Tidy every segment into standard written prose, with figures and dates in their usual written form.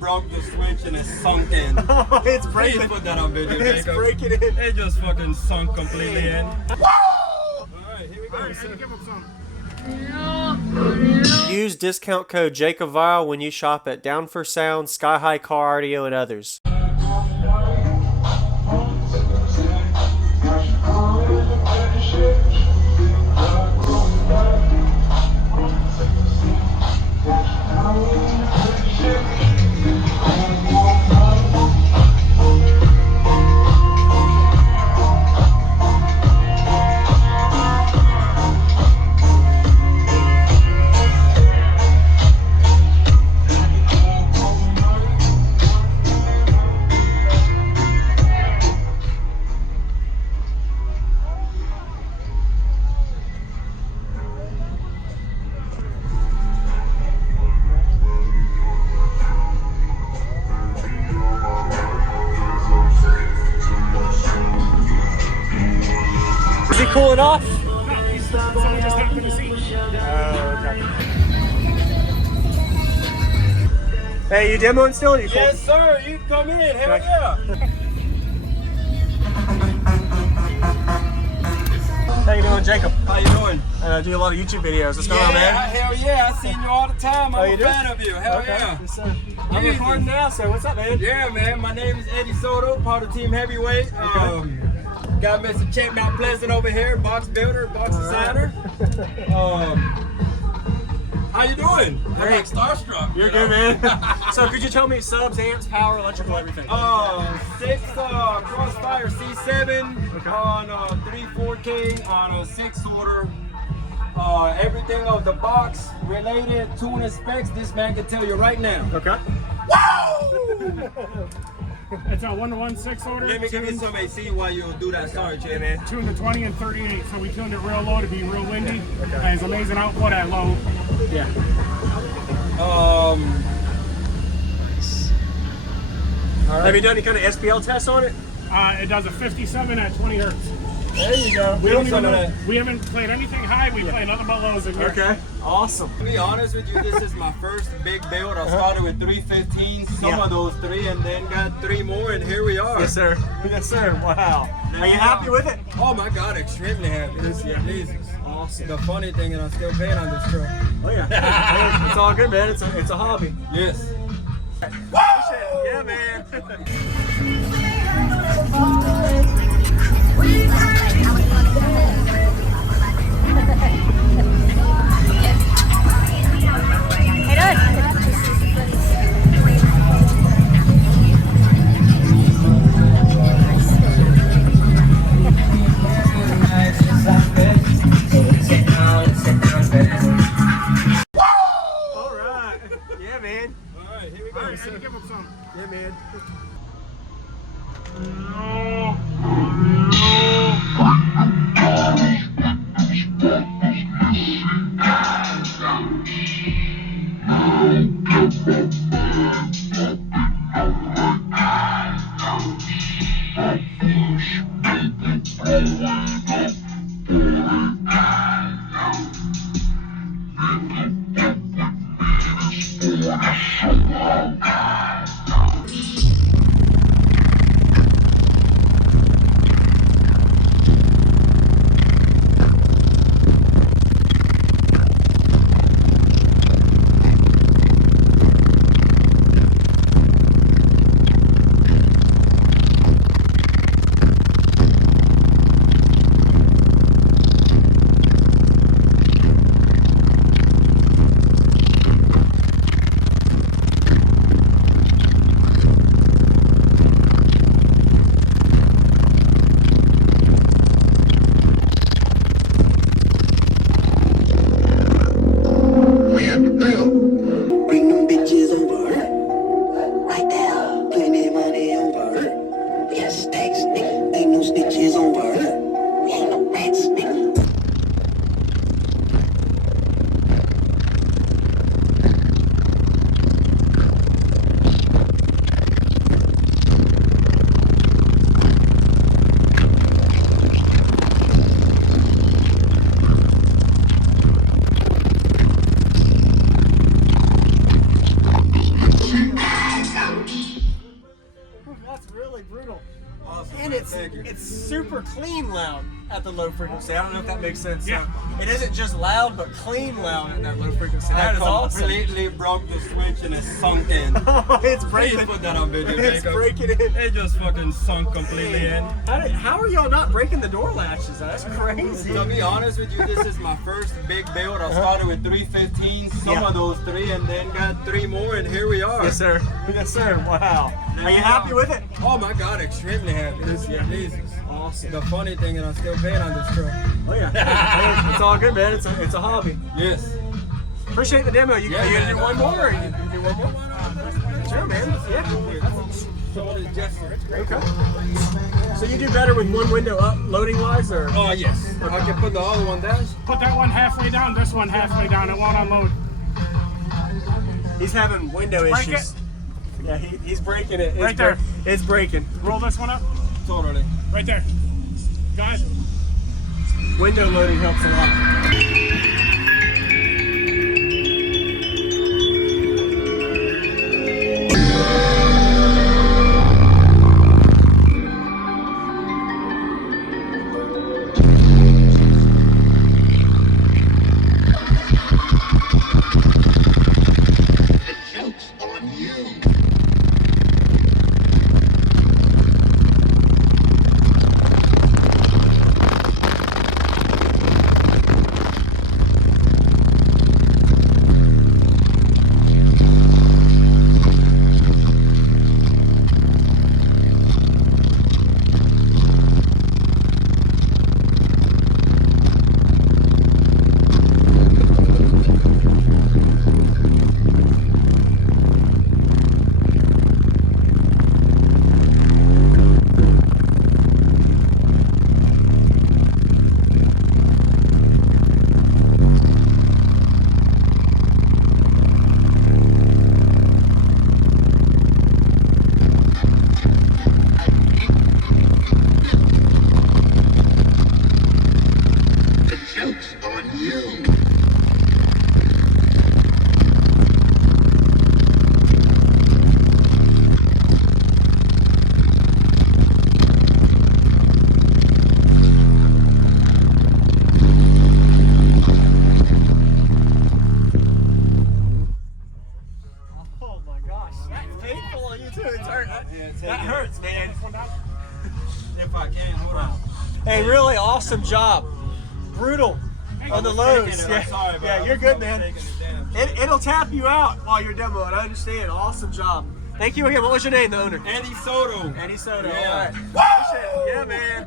broke the switch and it's sunk in. Oh, it's breaking. Please put that on video, It's Jacob. breaking in. It just fucking sunk completely in. Alright, here we go. All right, give him some. Use discount code JacobViral when you shop at Down for Sound, SkyHigh Car Audio, and others. Is he cooling off? No, someone just happened to see. Okay. Hey, you demoing still? Or you cool? Yes, sir. You come in. Hell yeah. How you doing, Jacob? How you doing? I do a lot of YouTube videos. What's going on, man? Hell yeah. I seen you all the time. I'm you a do? fan of you. Hell Okay. yeah. Yes, sir. I'm recording now, so what's up, man? Yeah, man. My name is Eddy Soto, part of Team Heavyweight. Got Mr. Champ Mount Pleasant over here, box builder, box designer. How you doing? I'm Great. like starstruck. You're good, man. So could you tell me subs, amps, power, electrical, everything? 6 Crossfire C7 on 3/4K on a 6-order. Everything of the box related tuning specs, this man can tell you right now. Okay. It's a 1-to-1 6-order. Let me give you some AC while you do that. Sorry, Champ. man. Tuned to 20 and 38, so we tuned it real low to be real windy. And it's amazing output at low. Yeah. Nice. Have you done any kind of SPL tests on it? It does a 57 at 20 hertz. There you go. We don't even some of know. that. We haven't played anything high. We play nothing but lows in here. Okay. Awesome. To be honest with you, this is my first big build. I started with 315, some of those 3, and then got 3 more, and here we are. Yes, sir. Yes, sir. Wow. Are you happy with it? Oh my God, extremely happy. Jesus. Awesome. The funny thing is I'm still paying on this truck. Oh yeah. It's all good, man. It's a hobby. Yes. Yeah, man. All right. Yeah, man. All right, here we go. All right, so give him some. Yeah, man. really brutal. Awesome. And man. Thank you. it's super clean loud at the low frequency. I don't know if that makes sense. Yeah. So it isn't just loud, but clean loud at that low frequency. That is awesome. completely broke the switch and it's sunk in. It's Please breaking. put that on video, It's Jacob. breaking in. It just fucking sunk completely in. How are y'all not breaking the door latches? That's crazy. To be honest with you, this is my first big build. I started with 315, some Yeah. of those 3, and then got 3 more, and here we are. Yes, sir. Yes, sir. Wow. Are you happy with it? Oh my God, extremely happy. Jesus. Awesome. The funny thing is I'm still paying on this truck. Oh yeah. It's all good, man. It's a hobby. Yes. Appreciate the demo. You gonna do one more? Or you can do one more? Sure, man. Yeah. So is Jester. Okay. So you do better with one window up, loading wise, or? Oh yes. I can put the other one down. Put that one halfway down, this one halfway down. It won't unload. He's having window Break issues. Yeah, he's breaking it. Right there. It's breaking. Roll this one up. Totally. Right there. Go ahead. Window loading helps a lot. That hurts, man. If I can, hold on. Hey, really awesome job. Brutal on the lows. Taking it, I'm sorry, but Yeah, I you're was- good, I was man. taking it down. It'll tap you out while you're demoing. I understand. Awesome job. Thank you again. What was your name, the owner? Eddy Soto. Eddy Soto. Yeah. All right. Yeah, man.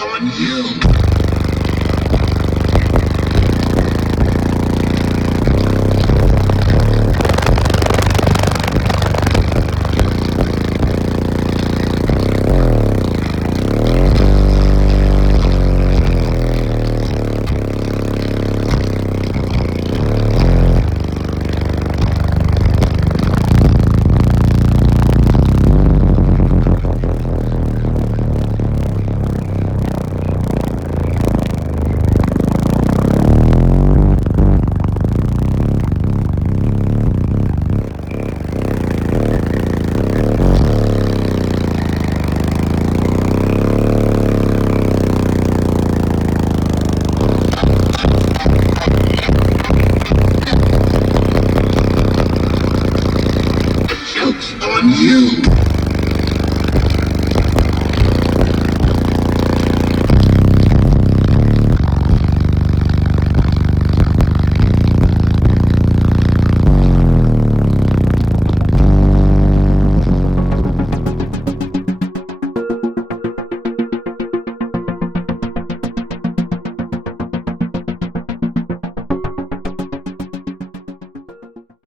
On you.